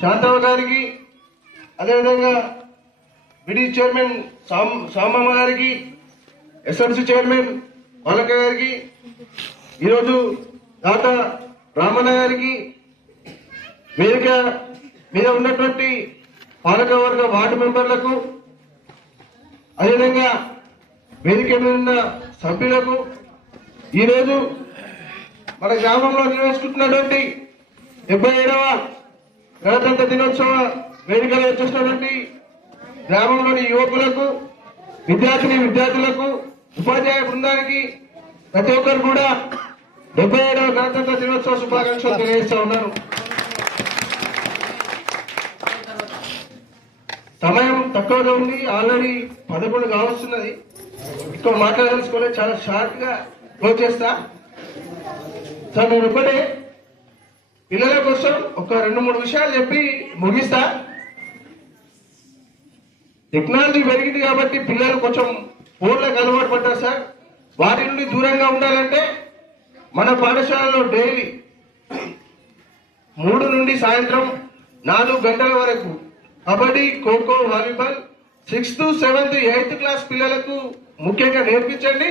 శాంతమ్మ గారికి, అదేవిధంగా బిడి చైర్మన్ సామమ్మ గారికి, ఎస్ఎంసీ చైర్మన్ బాలక గారికి, ఈరోజు దాత రామన్న గారికి, వేదిక మీద ఉన్నటువంటి పాలకవర్గ వార్డు మెంబర్లకు, అదేవిధంగా వేదిక మీద ఉన్న సభ్యులకు, ఈరోజు మన గ్రామంలో నిర్వహించుకుంటున్నటువంటి 77వ గణతంత్ర దినోత్సవ వేదికలు వచ్చేసినటువంటి గ్రామంలోని యువకులకు, విద్యార్థులకు, ఉపాధ్యాయ బృందానికి ప్రతి ఒక్కరు కూడా 77వ గణతంత్ర దినోత్సవ శుభాకాంక్షలు తెలియజేస్తా ఉన్నారు. సమయం తక్కువగా ఉంది, ఆల్రెడీ 11 కావస్తున్నది. ఎక్కువ మాట్లాడాల్సుకోలేదు, చాలా షార్ట్ గా క్లోజ్ చేస్తా. సార్ నేను ఇప్పుడే పిల్లల కోసం ఒక 2-3 విషయాలు చెప్పి ముగిస్తా. టెక్నాలజీ పెరిగింది కాబట్టి పిల్లలు కొంచెం ఫోన్లకు అలవాటు పడ్డారు సార్. వాటి నుండి దూరంగా ఉండాలంటే మన పాఠశాలలో డైలీ 3 నుండి సాయంత్రం 4 గంటల వరకు kabaddi, kho kho, volleyball 6th, 7th, 8th class పిల్లలకు ముఖ్యంగా నేర్పించండి.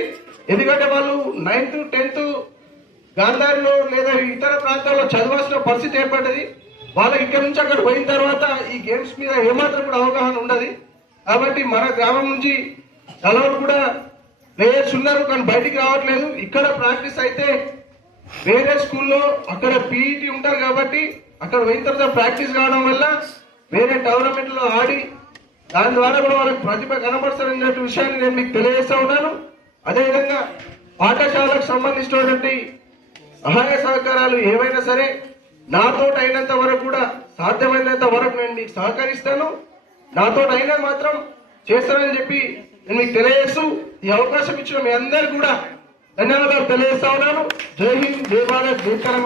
ఎందుకంటే వాళ్ళు 9th, 10th గాంధారిలో లేదా ఇతర ప్రాంతాల్లో చదవాల్సిన పరిస్థితి ఏర్పడ్డది. వాళ్ళకి ఇక్కడ నుంచి అక్కడ పోయిన తర్వాత ఈ గేమ్స్ మీద ఏమాత్రం కూడా అవగాహన ఉండదు. కాబట్టి మన గ్రామం నుంచి చాలా కూడా ప్లేయర్స్ ఉన్నారు, కానీ బయటికి రావట్లేదు. ఇక్కడ ప్రాక్టీస్ అయితే వేరే స్కూల్లో అక్కడ పీఈటీ ఉంటారు కాబట్టి అక్కడ పోయిన తర్వాత ప్రాక్టీస్ కావడం వల్ల వేరే టోర్నమెంట్ లో ఆడి దాని ద్వారా కూడా వాళ్ళకి ప్రతిభ కనబరుస్తారనే విషయాన్ని నేను మీకు తెలియజేస్తా ఉన్నాను. అదేవిధంగా పాఠశాలకు సంబంధించినటువంటి సహాయ సహకారాలు ఏవైనా సరే నాతో అయినంత వరకు కూడా సాధ్యమైనంత వరకు నేను మీకు సహకరిస్తాను. నాతో అయినా మాత్రం చేస్తానని చెప్పి నేను మీకు తెలియజేస్తూ ఈ అవకాశం ఇచ్చిన మీ అందరికీ కూడా ధన్యవాదాలు తెలియజేస్తా ఉన్నాను. జై హింద్, జై భారత్, జై తెలంగాణ.